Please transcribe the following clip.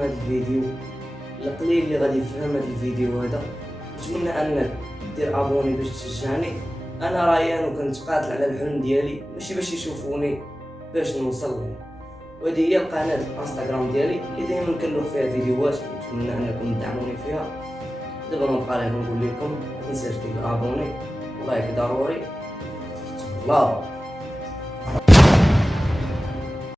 هذا الفيديو، القليل اللي غادي يفهم هذا الفيديو هذا، نتمنى انك دير ابوني باش تشجعني. انا ريان وكنتقاتل على الحلم ديالي، ماشي باش يشوفوني، باش نوصل له. وهذه هي القناه الانستغرام ديالي اللي دائما كنلوح فيها فيديوهات، نتمنى انكم تدعموني فيها. دابا نبقى لكم نقول لكم ما تنساش دير ابوني ولايك ضروري. الله.